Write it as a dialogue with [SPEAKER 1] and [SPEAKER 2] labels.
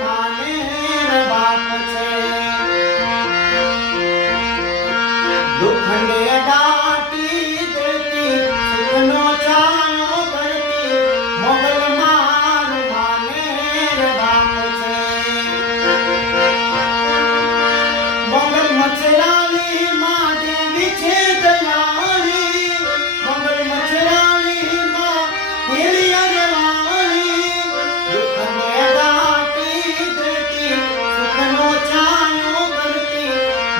[SPEAKER 1] માને બાપ છે. દુખને દાટી દેતી સુખનો બાપ છે. મોગલ મચરાલી માં